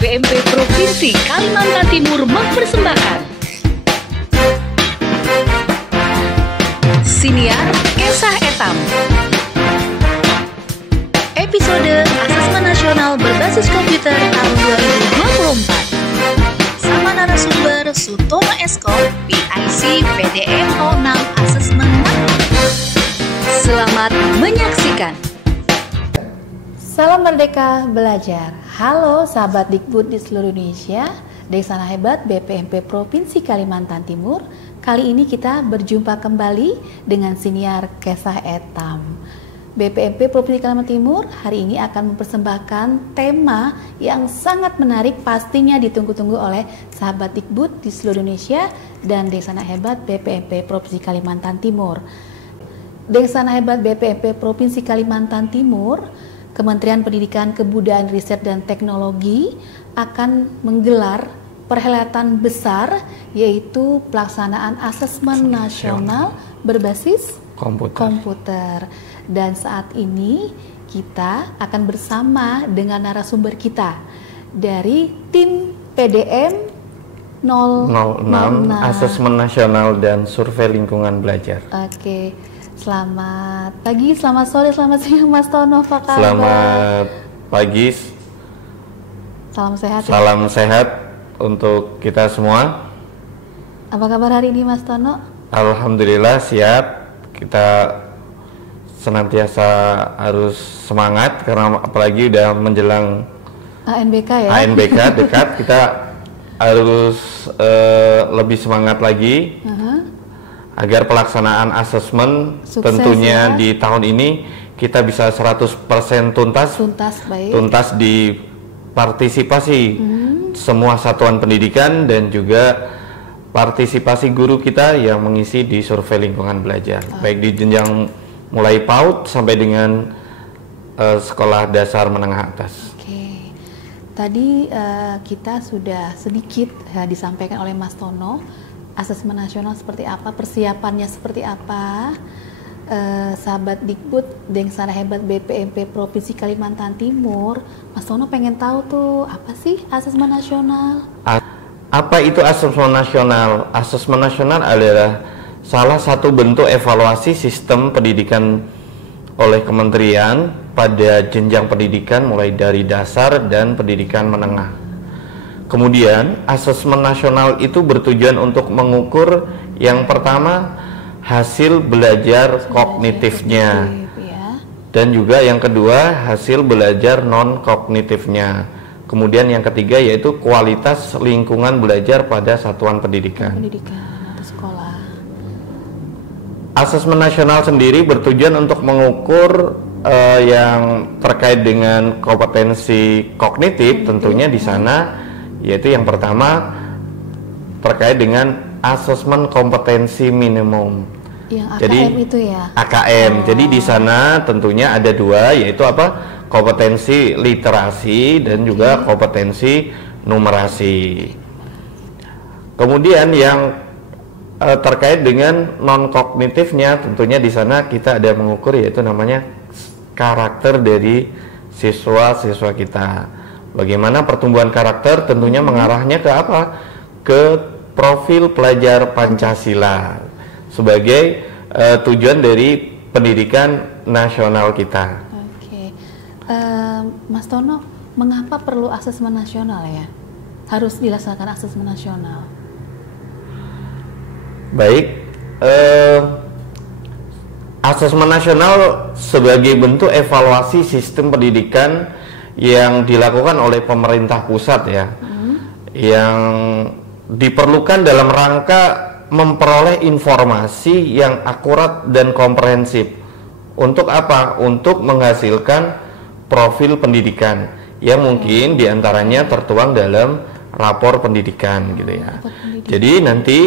BPMP Provinsi Kalimantan Timur mempersembahkan Siniar Kesah Etam, episode Asesmen Nasional Berbasis Komputer tahun 2024 sama narasumber Sutomo Esko, PIC PDM 06 Asesmen. Selamat menyaksikan. Salam Merdeka Belajar. Halo sahabat Dikbud di seluruh Indonesia, Deksana Hebat BPMP Provinsi Kalimantan Timur. Kali ini kita berjumpa kembali dengan Siniar Kesah Etam. BPMP Provinsi Kalimantan Timur hari ini akan mempersembahkan tema yang sangat menarik, pastinya ditunggu-tunggu oleh sahabat Dikbud di seluruh Indonesia dan Deksana Hebat BPMP Provinsi Kalimantan Timur. Deksana Hebat BPMP Provinsi Kalimantan Timur, Kementerian Pendidikan, Kebudayaan, Riset, dan Teknologi akan menggelar perhelatan besar, yaitu pelaksanaan asesmen nasional berbasis komputer. Dan saat ini kita akan bersama dengan narasumber kita dari tim PDM 06 Asesmen Nasional dan Survei Lingkungan Belajar. Oke. Selamat pagi, selamat sore, selamat siang Mas Tono, apa kabar? Selamat pagi. Salam sehat. Salam sehat untuk kita semua. Apa kabar hari ini Mas Tono? Alhamdulillah siap. Kita senantiasa harus semangat karena apalagi udah menjelang ANBK ya. ANBK dekat, kita harus lebih semangat lagi. Agar pelaksanaan asesmen sukses, tentunya ya. Di tahun ini kita bisa 100% tuntas baik. Tuntas di partisipasi semua satuan pendidikan dan juga partisipasi guru kita yang mengisi di survei lingkungan belajar, baik di jenjang mulai PAUD sampai dengan sekolah dasar menengah atas. Oke. Tadi kita sudah sedikit disampaikan oleh Mas Tono asesmen nasional seperti apa, persiapannya seperti apa. Sahabat Dikbud, Deksana Hebat BPMP Provinsi Kalimantan Timur, Mas Tono pengen tahu tuh apa sih asesmen nasional? Apa itu asesmen nasional? Asesmen nasional adalah salah satu bentuk evaluasi sistem pendidikan oleh kementerian pada jenjang pendidikan mulai dari dasar dan pendidikan menengah. Kemudian, asesmen nasional itu bertujuan untuk mengukur yang pertama hasil belajar kognitifnya, dan juga yang kedua hasil belajar non-kognitifnya. Kemudian yang ketiga yaitu kualitas lingkungan belajar pada satuan pendidikan. Atau sekolah. Asesmen nasional sendiri bertujuan untuk mengukur yang terkait dengan kompetensi kognitif, tentunya di sana. Yaitu yang pertama terkait dengan asesmen kompetensi minimum. Yang AKM jadi itu ya. AKM. Jadi di sana tentunya ada dua, yaitu apa? Kompetensi literasi dan juga kompetensi numerasi. Kemudian yang terkait dengan non kognitifnya, tentunya di sana kita ada mengukur, yaitu namanya karakter dari siswa-siswa kita. Bagaimana pertumbuhan karakter, tentunya mengarahnya ke apa? Ke profil pelajar Pancasila sebagai tujuan dari pendidikan nasional kita. Oke. Mas Tono, mengapa perlu asesmen nasional ya? Harus dilaksanakan asesmen nasional. Baik, asesmen nasional sebagai bentuk evaluasi sistem pendidikan yang dilakukan oleh pemerintah pusat ya, yang diperlukan dalam rangka memperoleh informasi yang akurat dan komprehensif. Untuk apa? Untuk menghasilkan profil pendidikan yang mungkin diantaranya tertuang dalam rapor pendidikan gitu ya. Jadi nanti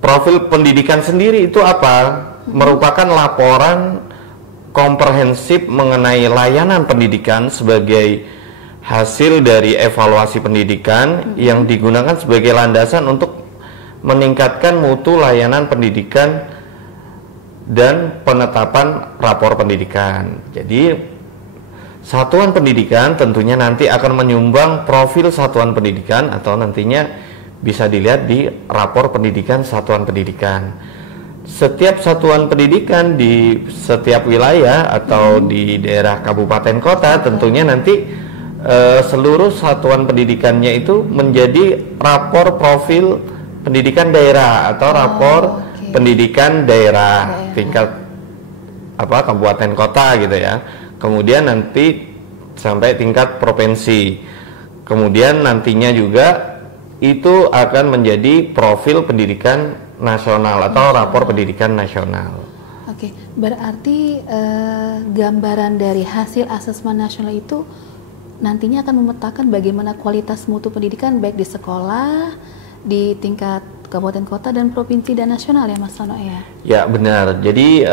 profil pendidikan sendiri itu apa? Merupakan laporan komprehensif mengenai layanan pendidikan sebagai hasil dari evaluasi pendidikan yang digunakan sebagai landasan untuk meningkatkan mutu layanan pendidikan dan penetapan rapor pendidikan. Jadi satuan pendidikan tentunya nanti akan menyumbang profil satuan pendidikan atau nantinya bisa dilihat di rapor pendidikan satuan pendidikan. Setiap satuan pendidikan di setiap wilayah atau di daerah kabupaten kota tentunya nanti seluruh satuan pendidikannya itu menjadi rapor profil pendidikan daerah atau rapor pendidikan daerah tingkat kabupaten kota gitu ya. Kemudian nanti sampai tingkat provinsi. Kemudian nantinya juga itu akan menjadi profil pendidikan nasional atau rapor pendidikan nasional. Oke, berarti gambaran dari hasil asesmen nasional itu nantinya akan memetakan bagaimana kualitas mutu pendidikan baik di sekolah, di tingkat kabupaten kota dan provinsi dan nasional ya Mas Tono ya? Ya benar. Jadi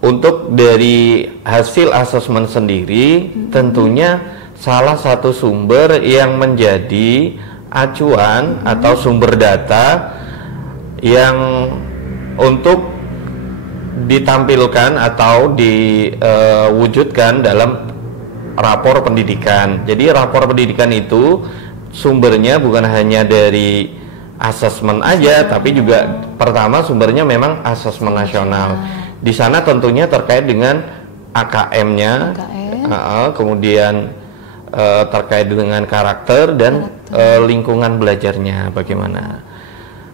untuk dari hasil asesmen sendiri tentunya salah satu sumber yang menjadi acuan atau sumber data yang untuk ditampilkan atau diwujudkan dalam rapor pendidikan. Jadi rapor pendidikan itu sumbernya bukan hanya dari asesmen aja, tapi juga pertama sumbernya memang asesmen nasional. Di sana tentunya terkait dengan AKM-nya, kemudian terkait dengan karakter dan lingkungan belajarnya bagaimana.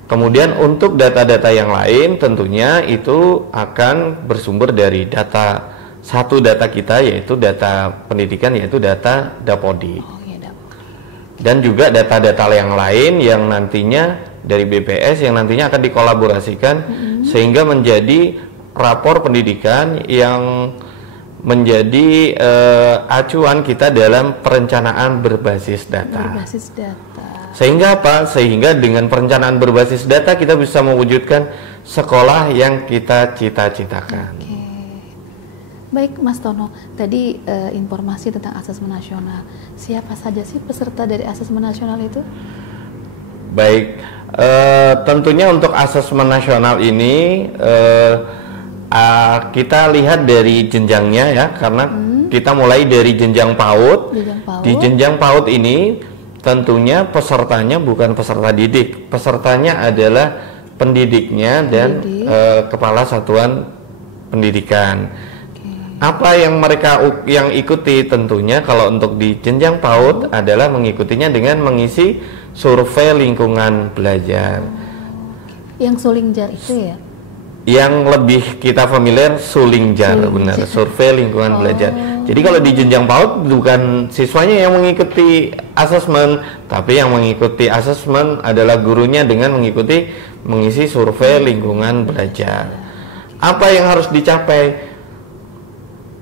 Kemudian untuk data-data yang lain tentunya itu akan bersumber dari satu data kita yaitu data pendidikan yaitu data Dapodi. Dan juga data-data yang lain yang nantinya dari BPS yang nantinya akan dikolaborasikan sehingga menjadi rapor pendidikan yang menjadi acuan kita dalam perencanaan berbasis data. Sehingga apa? Sehingga dengan perencanaan berbasis data kita bisa mewujudkan sekolah yang kita cita-citakan. Baik Mas Tono, tadi informasi tentang asesmen nasional. Siapa saja sih peserta dari asesmen nasional itu? Baik, tentunya untuk asesmen nasional ini kita lihat dari jenjangnya ya, karena kita mulai dari jenjang PAUD. Di jenjang PAUD ini tentunya pesertanya bukan peserta didik, pesertanya adalah pendidiknya dan kepala satuan pendidikan. Apa yang mereka yang ikuti tentunya kalau untuk di jenjang PAUD adalah mengikutinya dengan mengisi survei lingkungan belajar. Yang Sulingjar itu ya? Yang lebih kita familiar Sulingjar, benar, survei lingkungan belajar. Jadi kalau di jenjang PAUD bukan siswanya yang mengikuti asesmen, tapi yang mengikuti asesmen adalah gurunya dengan mengisi survei lingkungan belajar. Apa yang harus dicapai?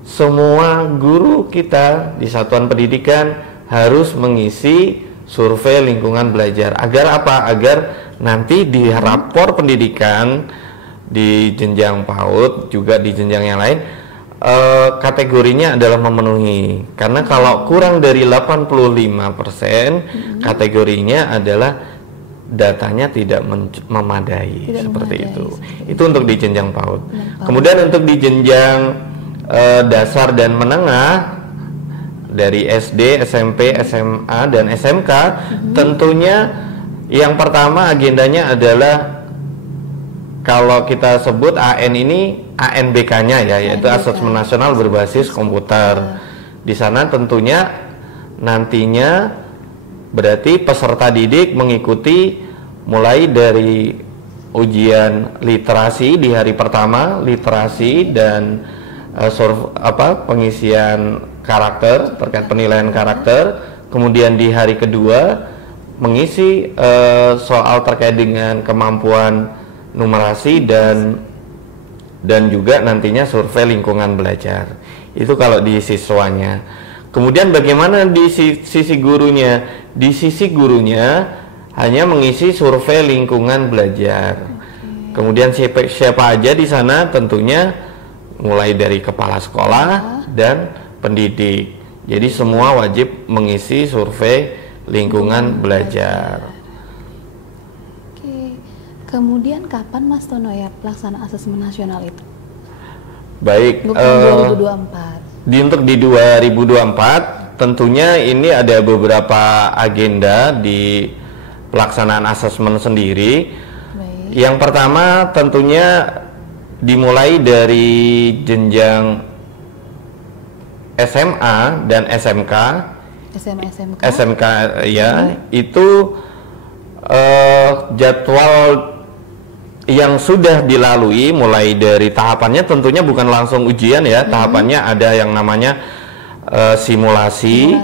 Semua guru kita di satuan pendidikan harus mengisi survei lingkungan belajar. Agar apa? Agar nanti di rapor pendidikan di jenjang PAUD juga di jenjang yang lain kategorinya adalah memenuhi. Karena kalau kurang dari 85% kategorinya adalah datanya tidak memadai, seperti itu. Itu untuk di jenjang PAUD. Kemudian untuk di jenjang dasar dan menengah dari SD, SMP, SMA, dan SMK tentunya yang pertama agendanya adalah kalau kita sebut AN ini ANBK-nya ya, yaitu Asesmen Nasional Berbasis Komputer. Di sana tentunya nantinya berarti peserta didik mengikuti mulai dari ujian literasi di hari pertama, literasi dan pengisian karakter terkait penilaian karakter. Kemudian di hari kedua mengisi soal terkait dengan kemampuan numerasi dan juga nantinya survei lingkungan belajar. Itu kalau di siswanya. Kemudian bagaimana di sisi gurunya? Di sisi gurunya hanya mengisi survei lingkungan belajar. Kemudian siapa aja di sana? Tentunya mulai dari kepala sekolah dan pendidik. Jadi semua wajib mengisi survei lingkungan belajar. Oke. Kemudian kapan Mas Tono ya pelaksanaan asesmen nasional itu? Baik. Bukan 2024. untuk di 2024 tentunya ini ada beberapa agenda di pelaksanaan asesmen sendiri. Baik. Yang pertama tentunya dimulai dari jenjang SMA dan SMK. SMK. SMK ya, itu jadwal yang sudah dilalui mulai dari tahapannya tentunya bukan langsung ujian ya, tahapannya ada yang namanya simulasi.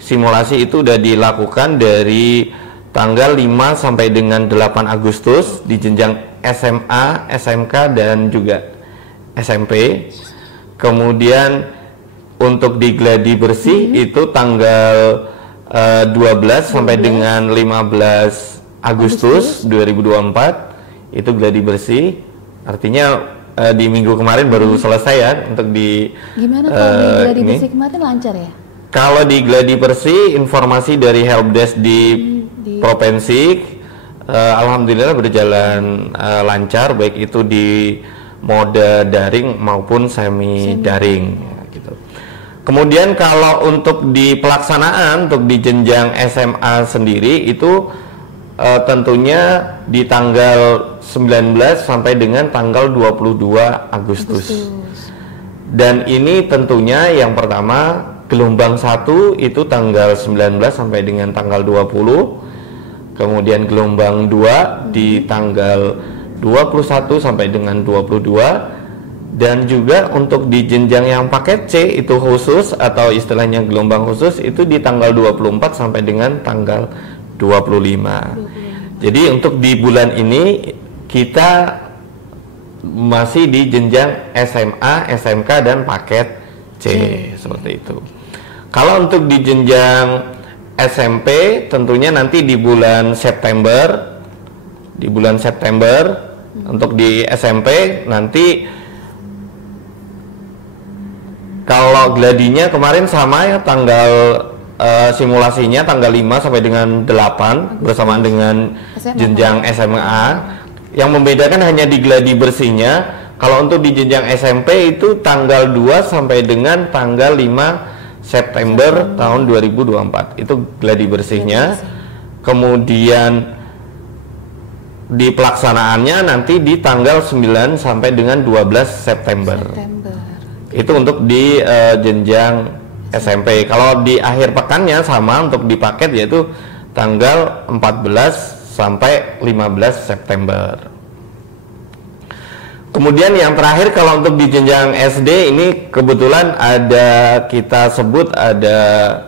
Simulasi itu sudah dilakukan dari tanggal 5 sampai dengan 8 Agustus di jenjang SMA, SMK dan juga SMP. Kemudian untuk di gladi bersih itu tanggal 12 sampai dengan 15 Agustus 2024 itu gladi bersih. Artinya di minggu kemarin baru selesai ya untuk di Gimana kalau di gladi bersih kemarin lancar ya? Kalau di gladi bersih informasi dari helpdesk di provinsi alhamdulillah berjalan lancar, baik itu di mode daring maupun semi daring. Kemudian kalau untuk di pelaksanaan untuk di jenjang SMA sendiri itu tentunya di tanggal 19 sampai dengan tanggal 22 Agustus. Dan ini tentunya yang pertama gelombang 1 itu tanggal 19 sampai dengan tanggal 20. Kemudian gelombang 2 di tanggal 21 sampai dengan 22. Dan juga untuk di jenjang yang paket C itu khusus atau istilahnya gelombang khusus itu di tanggal 24 sampai dengan tanggal 25. Jadi untuk di bulan ini kita masih di jenjang SMA, SMK dan paket C seperti itu. Kalau untuk di jenjang SMP tentunya nanti di bulan September. Untuk di SMP nanti kalau gladinya kemarin sama ya, tanggal simulasinya tanggal 5 sampai dengan 8 bersamaan dengan jenjang SMA. Yang membedakan hanya di gladi bersihnya. Kalau untuk di jenjang SMP itu tanggal 2 sampai dengan tanggal 5 September tahun 2024. Itu gladi bersihnya. Kemudian di pelaksanaannya nanti di tanggal 9 sampai dengan 12 September. Itu untuk di jenjang SMP. Kalau di akhir pekannya sama untuk di paket yaitu tanggal 14 sampai 15 September. Kemudian yang terakhir kalau untuk di jenjang SD ini kebetulan ada kita sebut ada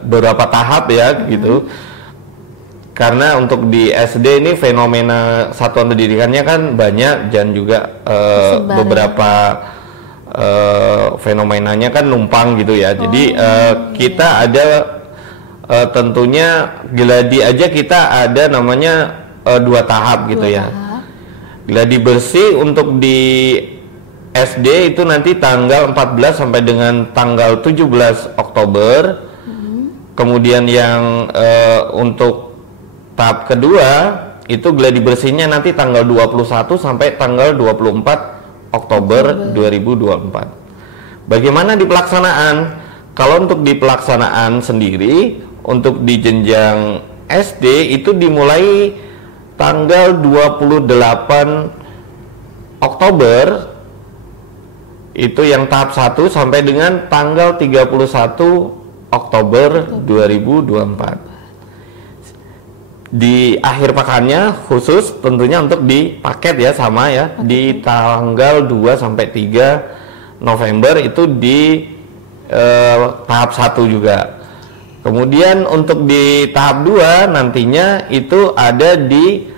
beberapa tahap ya gitu. Karena untuk di SD ini fenomena satuan pendidikannya kan banyak dan juga beberapa fenomenanya kan numpang gitu ya. Jadi kita ada tentunya gladi aja kita ada namanya 2 tahap gitu ya. Gladi bersih untuk di SD itu nanti tanggal 14 sampai dengan tanggal 17 Oktober. Kemudian yang untuk tahap kedua itu gladi bersihnya nanti tanggal 21 sampai tanggal 24 Oktober 2024. Bagaimana di pelaksanaan? Kalau untuk di pelaksanaan sendiri untuk di jenjang SD itu dimulai tanggal 28 Oktober itu yang tahap 1 sampai dengan tanggal 31 Oktober 2024. Di akhir pekannya khusus tentunya untuk di paket ya sama ya di tanggal 2 sampai 3 November itu di tahap 1 juga. Kemudian untuk di tahap 2 nantinya itu ada di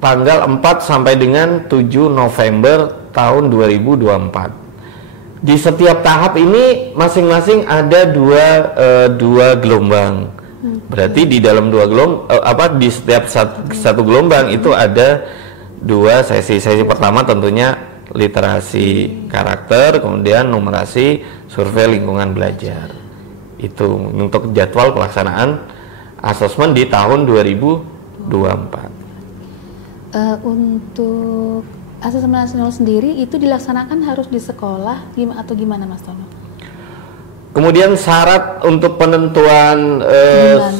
tanggal 4 sampai dengan 7 November tahun 2024. Di setiap tahap ini masing-masing ada dua gelombang. Berarti di dalam di setiap satu gelombang itu ada 2 sesi. Sesi pertama tentunya literasi karakter, kemudian numerasi survei lingkungan belajar. Itu untuk jadwal pelaksanaan asesmen di tahun 2024. Untuk asesmen nasional sendiri itu dilaksanakan harus di sekolah atau gimana Mas Tono? Kemudian syarat untuk penentuan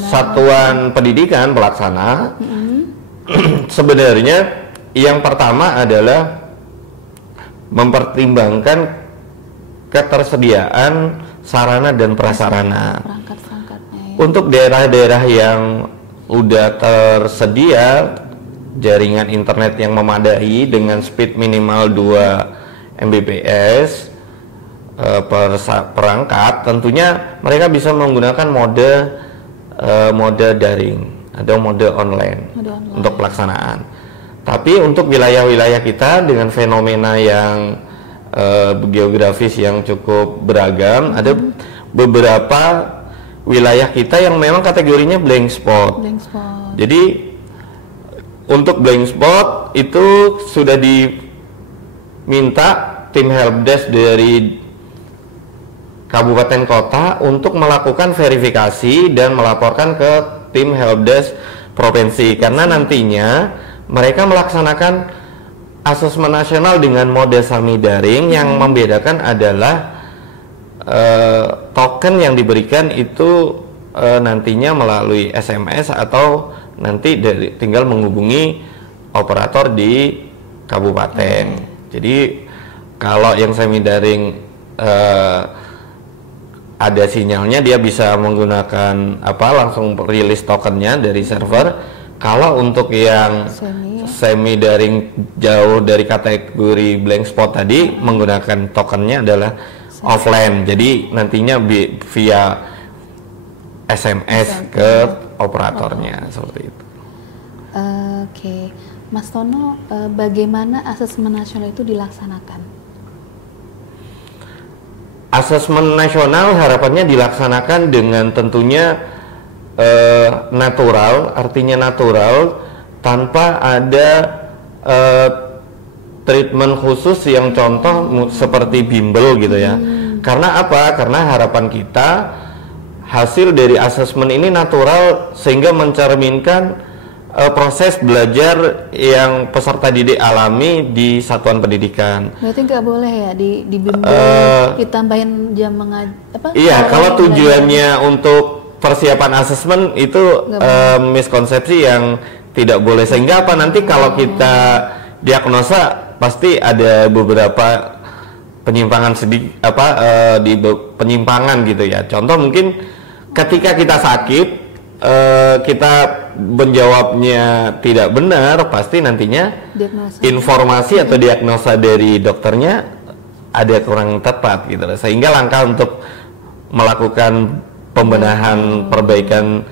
satuan pendidikan pelaksana sebenarnya yang pertama adalah mempertimbangkan ketersediaan sarana dan prasarana. Untuk daerah-daerah yang udah tersedia jaringan internet yang memadai dengan speed minimal 2 Mbps perangkat, tentunya mereka bisa menggunakan mode daring atau mode online untuk pelaksanaan. Tapi untuk wilayah-wilayah kita dengan fenomena yang geografis yang cukup beragam, ada beberapa wilayah kita yang memang kategorinya blank spot. Jadi untuk blank spot itu sudah diminta tim helpdesk dari kabupaten kota untuk melakukan verifikasi dan melaporkan ke tim helpdesk provinsi, karena nantinya mereka melaksanakan asesmen nasional dengan mode semi daring. Yang membedakan adalah token yang diberikan itu nantinya melalui SMS atau nanti tinggal menghubungi operator di kabupaten. Jadi kalau yang semi daring ada sinyalnya, dia bisa menggunakan langsung rilis tokennya dari server. Kalau untuk yang semi daring jauh dari kategori blank spot tadi, menggunakan tokennya adalah offline. Jadi nantinya via SMS ke operatornya seperti itu. Oke, Mas Tono, bagaimana asesmen nasional itu dilaksanakan? Asesmen nasional harapannya dilaksanakan dengan tentunya natural, artinya natural tanpa ada treatment khusus yang contoh seperti bimbel gitu ya. Karena apa? Karena harapan kita hasil dari asesmen ini natural sehingga mencerminkan proses belajar yang peserta didik alami di satuan pendidikan. Berarti nggak boleh ya di bimbel ditambahin jam mengajar? Iya, kalau tujuannya untuk persiapan asesmen itu miskonsepsi yang tidak boleh, sehingga apa, nanti kalau kita diagnosa pasti ada beberapa penyimpangan di penyimpangan gitu ya. Contoh mungkin ketika kita sakit, kita menjawabnya tidak benar, pasti nantinya informasi atau diagnosa dari dokternya ada kurang tepat gitu, sehingga langkah untuk melakukan pembenahan perbaikan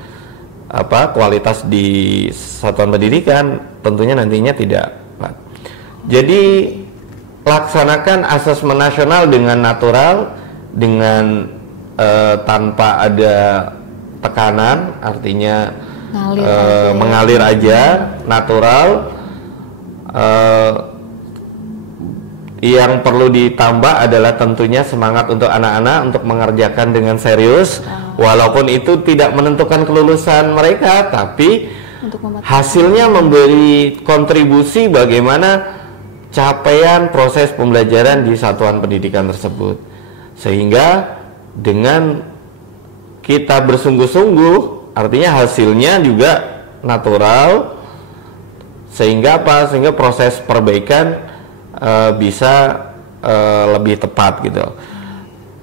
kualitas di satuan pendidikan tentunya nantinya tidak tepat. Jadi laksanakan asesmen nasional dengan natural, dengan tanpa ada tekanan, artinya mengalir aja, natural. Yang perlu ditambah adalah tentunya semangat untuk anak-anak untuk mengerjakan dengan serius, walaupun itu tidak menentukan kelulusan mereka, tapi hasilnya memberi kontribusi bagaimana capaian proses pembelajaran di satuan pendidikan tersebut. Sehingga dengan kita bersungguh-sungguh, artinya hasilnya juga natural, sehingga apa? Sehingga proses perbaikan bisa lebih tepat gitu.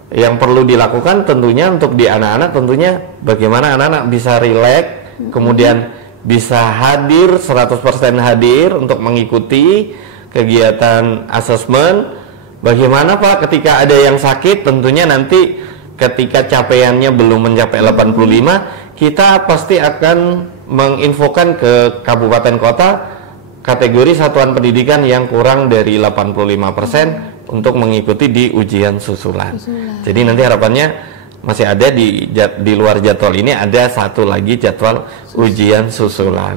Yang perlu dilakukan tentunya untuk di anak-anak, tentunya bagaimana anak-anak bisa rileks, kemudian bisa hadir 100% hadir untuk mengikuti kegiatan asesmen. Bagaimana Pak ketika ada yang sakit, tentunya nanti ketika capaiannya belum mencapai 85, kita pasti akan menginfokan ke kabupaten kota kategori satuan pendidikan yang kurang dari 85% untuk mengikuti di ujian susulan. Jadi nanti harapannya masih ada di luar jadwal ini ada satu lagi jadwal ujian susulan.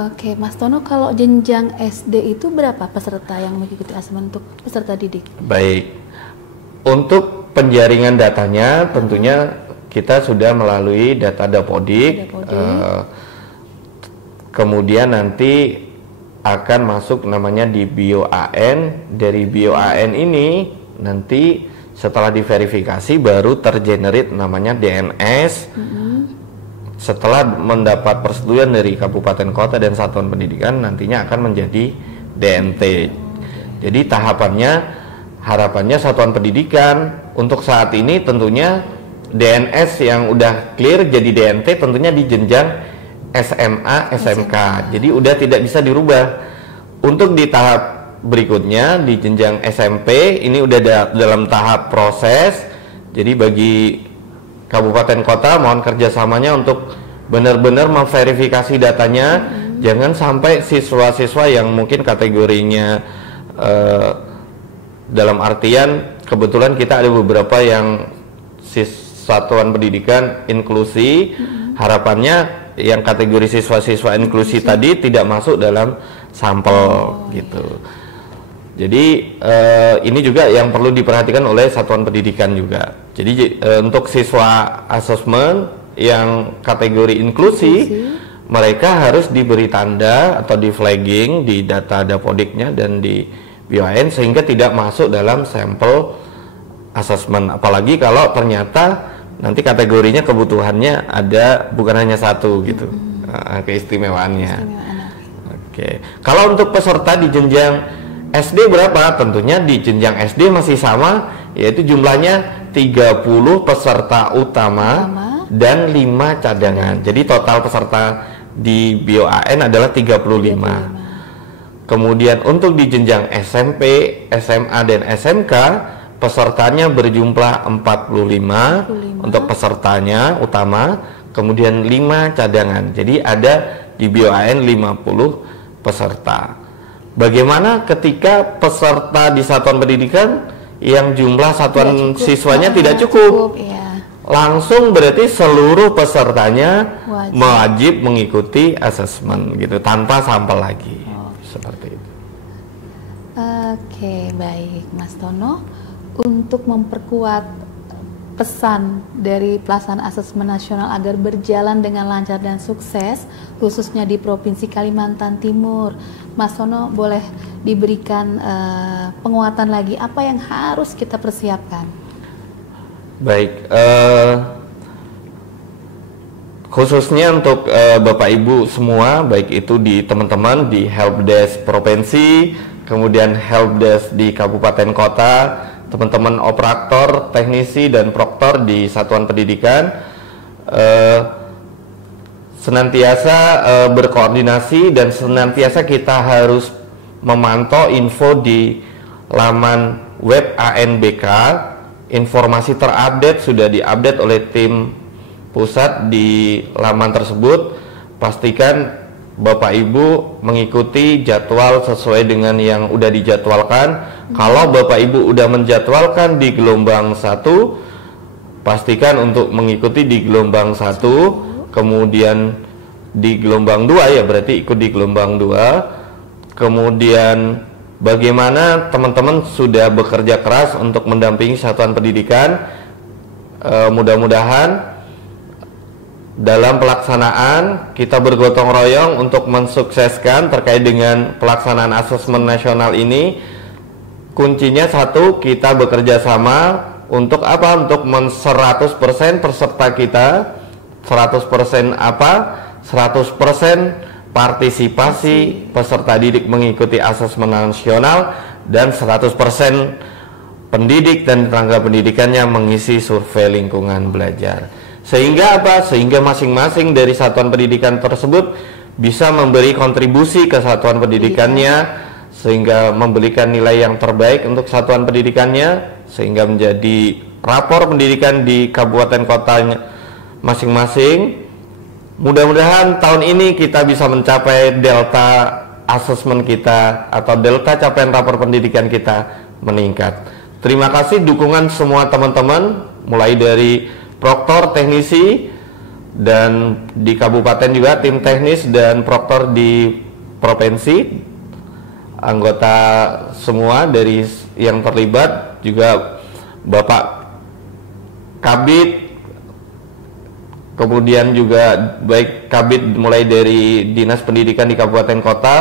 Oke, Mas Tono, kalau jenjang SD itu berapa peserta yang mengikuti asesmen untuk peserta didik? Baik, untuk penjaringan datanya tentunya kita sudah melalui data Dapodik. Kemudian nanti akan masuk namanya di BioAN. Dari BioAN ini nanti Setelah diverifikasi baru tergenerate namanya DNS. Setelah mendapat persetujuan dari kabupaten kota dan satuan pendidikan, nantinya akan menjadi DNT. Jadi harapannya satuan pendidikan untuk saat ini tentunya DNS yang udah clear jadi DNT tentunya di jenjang SMA, SMK. Jadi udah tidak bisa dirubah. Untuk di tahap berikutnya di jenjang SMP ini udah dalam tahap proses. Jadi bagi kabupaten kota mohon kerjasamanya untuk benar-benar memverifikasi datanya. Jangan sampai siswa-siswa yang mungkin kategorinya dalam artian kebetulan kita ada beberapa yang satuan pendidikan inklusi, harapannya yang kategori siswa-siswa inklusi tadi tidak masuk dalam sampel gitu. Jadi ini juga yang perlu diperhatikan oleh satuan pendidikan juga. Jadi untuk siswa asesmen yang kategori inklusi, mereka harus diberi tanda atau di flagging di data Dapodiknya dan di BIOAN sehingga tidak masuk dalam sampel asesmen. Apalagi kalau ternyata nanti kategorinya kebutuhannya ada bukan hanya satu gitu, keistimewaannya. Oke. Kalau untuk peserta di jenjang SD berapa? Tentunya di jenjang SD masih sama, yaitu jumlahnya 30 peserta utama dan 5 cadangan. Jadi total peserta di BIOAN adalah 35. Kemudian untuk di jenjang SMP, SMA dan SMK pesertanya berjumlah 45 untuk pesertanya utama, kemudian 5 cadangan. Jadi ada di BIOAN 50 peserta. Bagaimana ketika peserta di satuan pendidikan yang jumlah satuan siswanya tidak cukup? Langsung berarti seluruh pesertanya wajib mengikuti asesmen gitu tanpa sampel lagi. Seperti itu. Oke, baik Mas Tono. Untuk memperkuat pesan dari pelaksanaan asesmen nasional agar berjalan dengan lancar dan sukses, khususnya di Provinsi Kalimantan Timur, Mas Tono boleh diberikan penguatan lagi apa yang harus kita persiapkan? Baik, khususnya untuk Bapak Ibu semua, baik itu di teman-teman di helpdesk provinsi, kemudian helpdesk di kabupaten kota, teman-teman operator, teknisi dan proktor di satuan pendidikan, senantiasa berkoordinasi dan senantiasa kita harus memantau info di laman web ANBK. Informasi terupdate sudah diupdate oleh tim pusat di laman tersebut. Pastikan Bapak Ibu mengikuti jadwal sesuai dengan yang udah dijadwalkan. Kalau Bapak Ibu udah menjadwalkan di gelombang 1, pastikan untuk mengikuti di gelombang 1, kemudian di gelombang 2 ya berarti ikut di gelombang 2. Kemudian bagaimana teman-teman sudah bekerja keras untuk mendampingi satuan pendidikan, mudah-mudahan dalam pelaksanaan kita bergotong royong untuk mensukseskan terkait dengan pelaksanaan asesmen nasional ini. Kuncinya satu, kita bekerja sama untuk apa? Untuk 100% peserta kita, 100% apa? 100% partisipasi peserta didik mengikuti asesmen nasional dan 100% pendidik dan tenaga pendidikannya mengisi survei lingkungan belajar. Sehingga apa? Sehingga masing-masing dari satuan pendidikan tersebut bisa memberi kontribusi ke satuan pendidikannya, sehingga memberikan nilai yang terbaik untuk satuan pendidikannya, sehingga menjadi rapor pendidikan di kabupaten kotanya masing-masing. Mudah-mudahan tahun ini kita bisa mencapai delta asesmen kita atau delta capaian rapor pendidikan kita meningkat. Terima kasih dukungan semua teman-teman, mulai dari proktor, teknisi, dan di kabupaten juga tim teknis dan proktor di provinsi, anggota semua dari yang terlibat, juga Bapak Kabid, kemudian juga baik Kabid mulai dari Dinas Pendidikan di kabupaten kota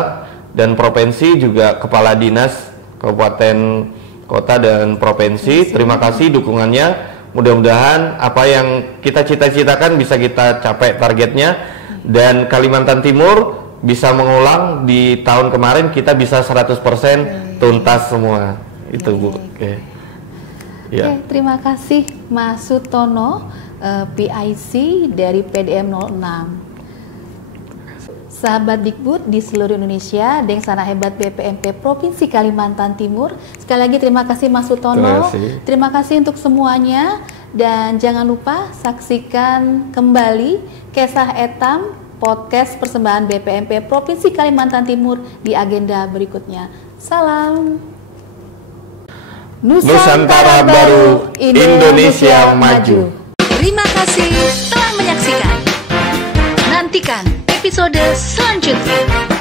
dan provinsi, juga Kepala Dinas Kabupaten kota dan provinsi. Terima kasih dukungannya. Mudah-mudahan apa yang kita cita-citakan bisa kita capai targetnya, dan Kalimantan Timur bisa mengulang di tahun kemarin, kita bisa 100% tuntas semua. Itu Bu. Oke. Ya. Oke, terima kasih Mas Sutono, PIC dari PDM 06. Sahabat Dikbud di seluruh Indonesia, Deng Sana Hebat BPMP Provinsi Kalimantan Timur. Sekali lagi terima kasih Mas Sutono. Terima kasih untuk semuanya, dan jangan lupa saksikan kembali Kisah Etam podcast persembahan BPMP Provinsi Kalimantan Timur di agenda berikutnya. Salam Nusantara Baru, Indonesia Maju. Terima kasih telah menyaksikan. Nantikan episode selanjutnya.